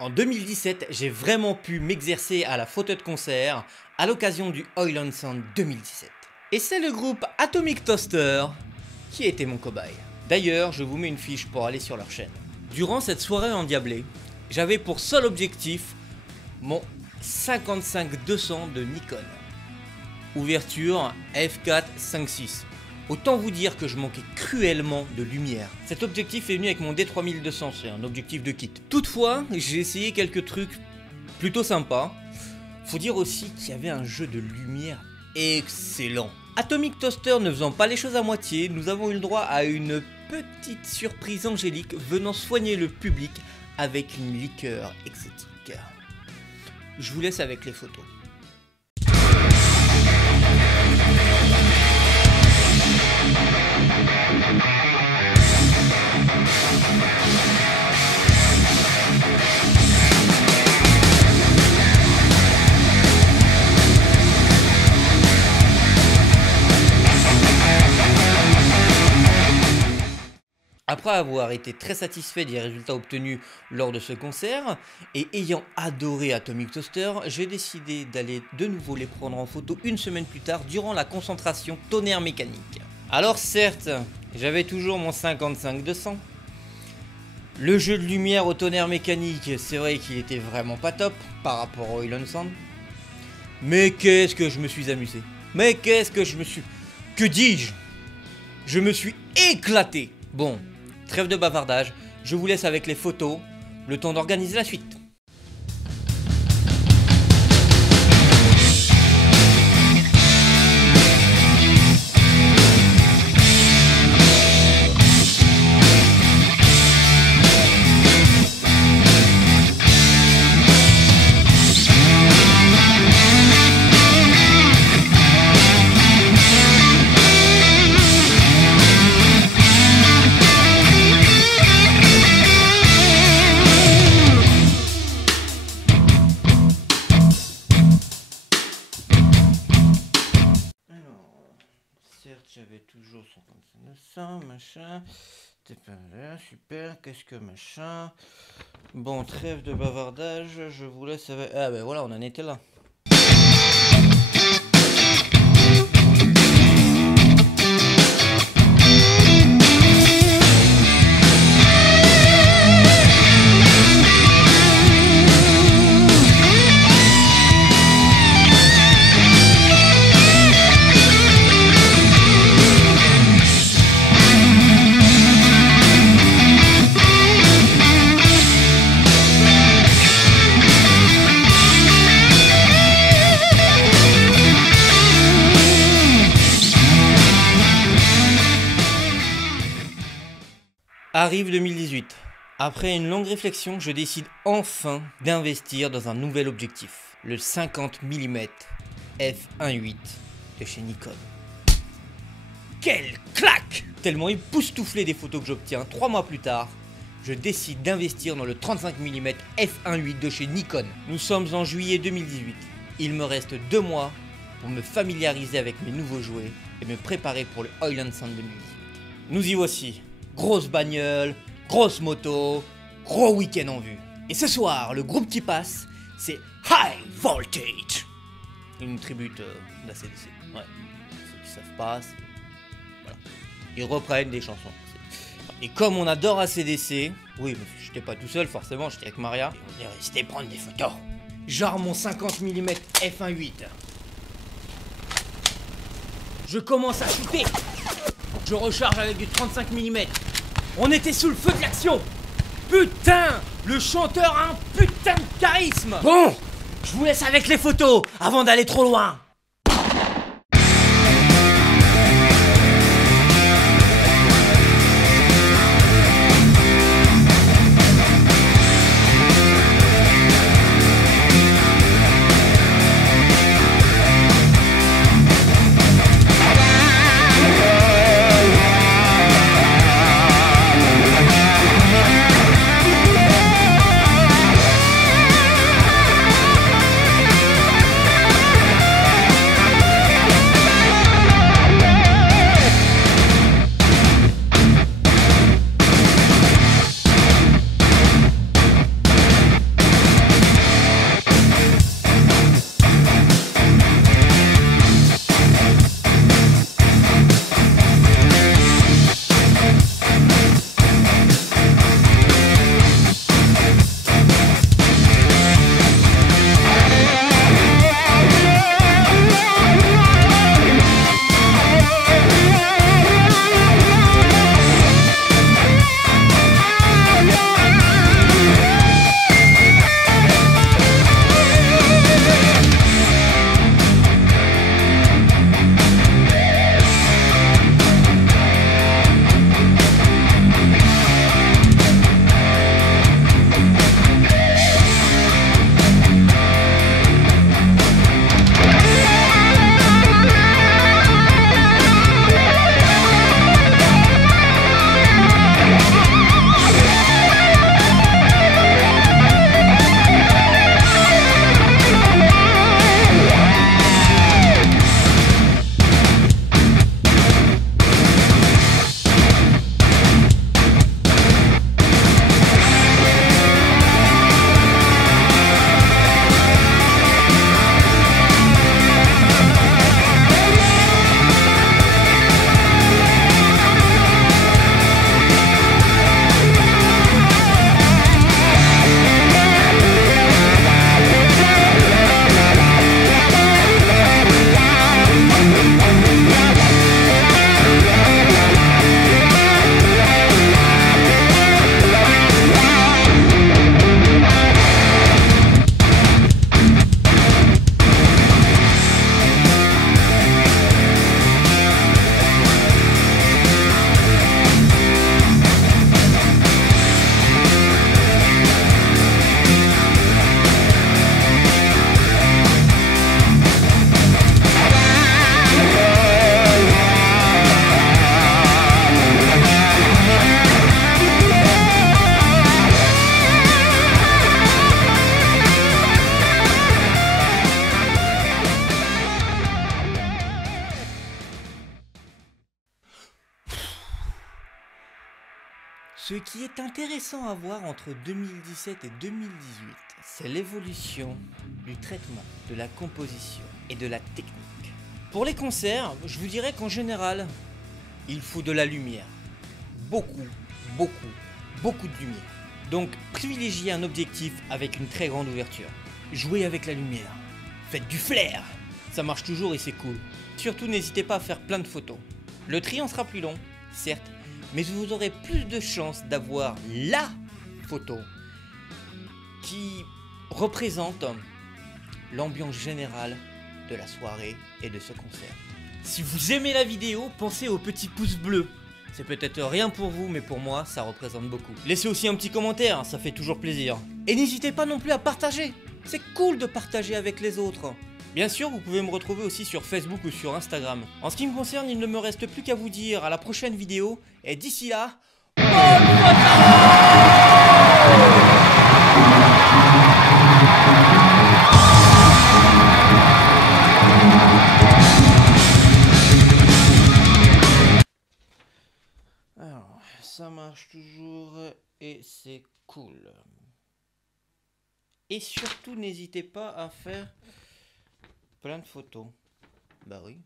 En 2017, j'ai vraiment pu m'exercer à la photo de concert à l'occasion du Oil & Sound 2017. Et c'est le groupe Atomic Toaster qui était mon cobaye. D'ailleurs, je vous mets une fiche pour aller sur leur chaîne. Durant cette soirée endiablée, j'avais pour seul objectif mon 55-200 de Nikon. Ouverture f4.5.6. Autant vous dire que je manquais cruellement de lumière. Cet objectif est venu avec mon D3200, c'est un objectif de kit. Toutefois, j'ai essayé quelques trucs plutôt sympas. Faut dire aussi qu'il y avait un jeu de lumière excellent. Atomic Toaster ne faisant pas les choses à moitié, nous avons eu le droit à une petite surprise angélique venant soigner le public avec une liqueur exotique. Je vous laisse avec les photos. Après avoir été très satisfait des résultats obtenus lors de ce concert, et ayant adoré Atomic Toaster, j'ai décidé d'aller de nouveau les prendre en photo une semaine plus tard durant la concentration tonnerre mécanique. Alors certes, j'avais toujours mon 55-200. Le jeu de lumière au tonnerre mécanique, c'est vrai qu'il était vraiment pas top par rapport au Oil & Sound. Mais qu'est-ce que je me suis amusé. Mais qu'est-ce que je me suis... Que dis-je? Je me suis éclaté. Bon, trêve de bavardage, je vous laisse avec les photos, le temps d'organiser la suite. Certes, j'avais toujours 55-200, machin. T'es pas là, super, qu'est-ce que machin. Bon, trêve de bavardage, je vous laisse avec... Ah ben voilà, on en était là. Arrive 2018. Après une longue réflexion, je décide enfin d'investir dans un nouvel objectif. Le 50 mm f1.8 de chez Nikon. Quelle claque! Tellement époustouflé des photos que j'obtiens, 3 mois plus tard, je décide d'investir dans le 35 mm f1.8 de chez Nikon. Nous sommes en juillet 2018. Il me reste 2 mois pour me familiariser avec mes nouveaux jouets et me préparer pour le Oil & Sound 2018. Nous y voici. Grosse bagnole, grosse moto, gros week-end en vue. Et ce soir, le groupe qui passe, c'est High Voltage. Une tribute d'ACDC. Ouais, ceux qui savent pas, voilà. Ils reprennent des chansons. Et comme on adore ACDC, oui, mais j'étais pas tout seul forcément, j'étais avec Maria. Et on est resté prendre des photos. Genre mon 50 mm f1.8. Je commence à shooter. Je recharge avec du 35 mm. On était sous le feu de l'action. Putain, le chanteur a un putain de charisme. Bon, je vous laisse avec les photos avant d'aller trop loin. Ce qui est intéressant à voir entre 2017 et 2018, c'est l'évolution du traitement, de la composition et de la technique. Pour les concerts, je vous dirais qu'en général, il faut de la lumière. Beaucoup de lumière. Donc privilégiez un objectif avec une très grande ouverture. Jouez avec la lumière. Faites du flair. Ça marche toujours et c'est cool. Surtout n'hésitez pas à faire plein de photos. Le tri en sera plus long, certes, mais vous aurez plus de chances d'avoir LA photo qui représente l'ambiance générale de la soirée et de ce concert. Si vous aimez la vidéo, pensez au petit pouce bleu. C'est peut-être rien pour vous, mais pour moi, ça représente beaucoup. Laissez aussi un petit commentaire, ça fait toujours plaisir. Et n'hésitez pas non plus à partager. C'est cool de partager avec les autres. Bien sûr, vous pouvez me retrouver aussi sur Facebook ou sur Instagram. En ce qui me concerne, il ne me reste plus qu'à vous dire à la prochaine vidéo. Et d'ici là, bonne Alors, ça marche toujours et c'est cool. Et surtout, n'hésitez pas à faire plein de photos. Bah oui.